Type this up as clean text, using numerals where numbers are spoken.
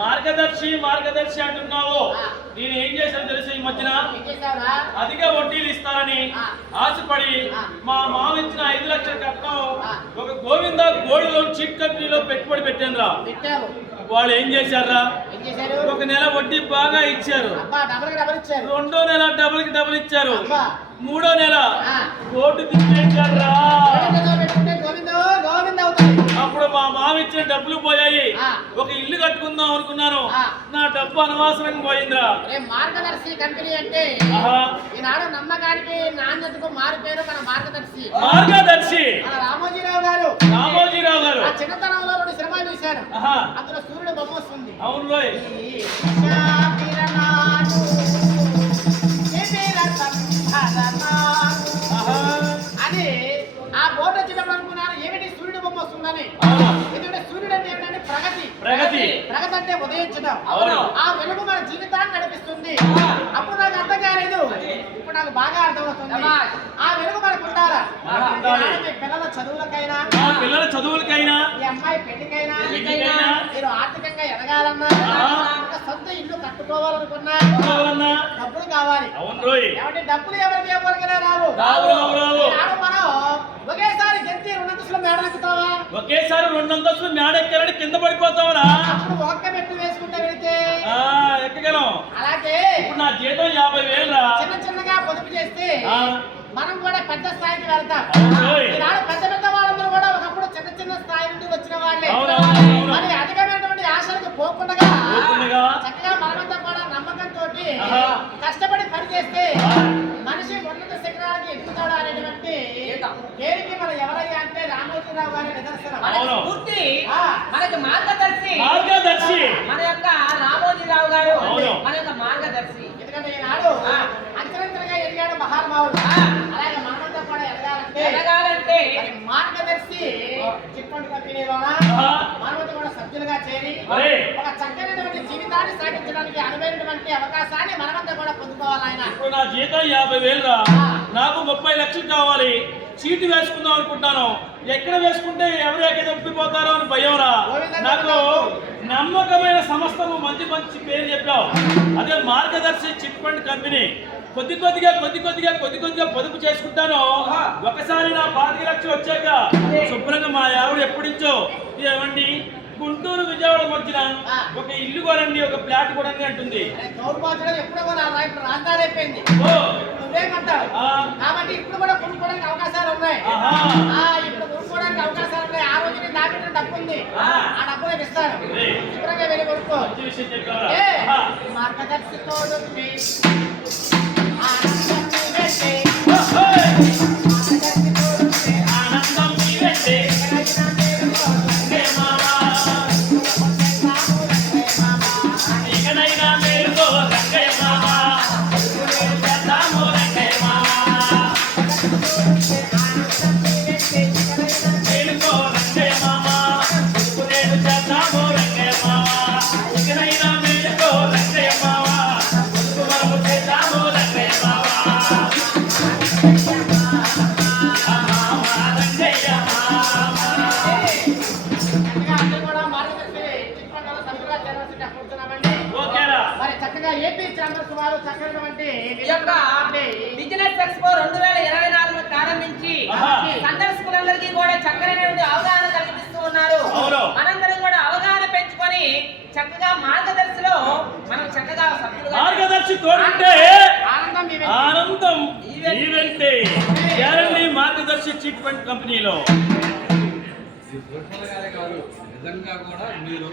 మార్గదర్శి అంటున్నావు. నేను ఏం చేశాను తెలుసు, ఈ మధ్యన అధిక వడ్డీలు ఇస్తారని ఆశపడి మా మామ ఇచ్చిన 5 లక్షల కట్నం ఒక గోవింద గోల్డ్ లోన్ చీట్ కంపెనీలో పెట్టుబడి పెట్టాను రా. వాళ్ళు ఏం చేశారా, ఒక నెల వడ్డీ బాగా ఇచ్చారు, రెండో నెల డబుల్ ఇచ్చారు, మూడో నెల కోర్టు తిప్పేశారా. అప్పుడు మా మామ ఇచ్చిన డబ్బులు పోయాయి. ఒక ఇల్లు కట్టుకుందాం అనుకున్నాను, నా డబ్బు అనవసరంగా పోయిందిరా. మార్గదర్శి కంపెనీ అంటే ఈనాడు నమ్మకానికి నాణ్యతకు మారిపోయారు మన మార్గదర్శి. రామోజీరావు గారు చిన్నతనంలో 2 సినిమాలు చూశారు. అందులో సూర్యుడు బొమ్మ వస్తుంది. అవును అది ఆ బోర్డు వచ్చినప్పుడు అనుకున్నాను ఏమిటి సూర్యుడు బొమ్మ వస్తుందని. ఎందుకంటే సూర్యుడు అంటే ఏమిటంటే ప్రగతి అంటే ఉదయించడం. ఆ వెలుగు మన జీవితాన్ని నడిపిస్తుంది. అప్పుడు నాకు అర్థం కాలేదు, ఇప్పుడు నాకు బాగా అర్థమవుతుంది. ఆ వెలుగు మనకు ఉండాలా. మీ పిల్లల చదువులకైనా ఈ అమ్మాయి పెళ్లికైనా మీరు ఆర్థికంగా ఎదగాలన్నా ఒక సొంత ఇల్లు కట్టుకోవాలనుకున్నా డబ్బులు కావాలి. కాబట్టి డబ్బులు ఎవరికి రావు. మనం ఒకేసారి గెంతి 2 అంతస్తుల మేడ ఎక్కుతావా? ఒకేసారి 2 అంతస్తుల మేడ ఎక్కాలని కింద పడిపోతావరా. అప్పుడు ఒక్క మెట్టు వేసుకుంటే వెళితే ఎక్కగలం. అలాగే ఇప్పుడు నా జీతం 50,000 రా. చిన్నగా పొదుపు చేస్తే మనం కూడా పెద్ద స్థాయికి వెళ్తాం. ఈనాడు పెద్ద వాళ్ళందరూ కూడా ఒకప్పుడు చిన్న స్థాయి నుండి వచ్చిన వాళ్ళే. మరి అధికమైనటువంటి ఆశలకు పోకుండా చక్కగా మనమంతా కూడా నమ్మకంతో కష్టపడి పని చేస్తే మనిషి ఉన్నత శిఖరానికి ఎదుగుతాడు అనేటువంటి పేరుకి మనం ఎవరయ్యా అంటే రామోజీరావు గారి నిదర్శనం. మనకి మార్గదర్శి మన యొక్క రామోజీరావు గారు మన యొక్క మార్గదర్శి. ఎందుకంటే ఈనాడు అంచనంతగా ఎదిగాడు మహానుభావుడు. అలాగే మనమంతా కూడా ఎదగాలంటే మార్గదర్శి చిట్ ఫండ్ కంపెనీలోనా మనమంతా కూడా సభ్యులుగా చేరి ఒక చక్కనైనటువంటి జీవితాన్ని సాగించడానికి అనువైనటువంటి అవకాశాన్ని మనమంతా కూడా పొందుకోవాలి. ఇప్పుడు నా జీతం 50,000 రా. నాకు 30 లక్షలు కావాలి. చీటు వేసుకుందాం అనుకుంటాను. ఎక్కడ వేసుకుంటే ఎవరు ఎక్కడ తప్పిపోతారో అని భయం రా. నాకు నమ్మకమైన సంస్థను మంచి పేరు చెప్పావు. అదే మార్గదర్శి చిట్ ఫండ్ కంపెనీ. కొద్ది కొద్దిగా పొదుపు చేసుకుంటాను. ఒకసారి నా 25 లక్షలు వచ్చాక శుభ్రంగా మా ఆవిడ ఎప్పటించో ఏమండి గుంటూరు విజయవాడ మధ్యన ఒక ఇల్లు కొనండి, ఒక ఫ్లాట్ కొనండి అంటుంది. కాబట్టి ఇప్పుడు కూడా కొనుక్కోవడానికి అవకాశాలు ఉన్నాయి. ఆ రోజు నేను దాపెట్టిన డబ్బు ఉంది, ఆ డబ్బు నాకు ఇస్తాను. శుభ్రంగా వెళ్ళి కొనుక్కో. మార్గదర్శితో బిజినెస్ ఎక్స్పో 2024 ప్రారంభించి సందర్శకులందరికీ కూడా చక్కనైనటువంటి అవగాహన కల్పిస్తూ ఉన్నారు. మనందరం కూడా అవగాహన పెంచుకొని చక్కగా మార్గదర్శిలో మనం చక్కగా మార్గదర్శి తోడుంటే ఆనందం ఈవెంటే గ్యారంటీ. మార్గదర్శి చిట్ ఫండ్ కంపెనీలో నిజంగా కూడా మీరు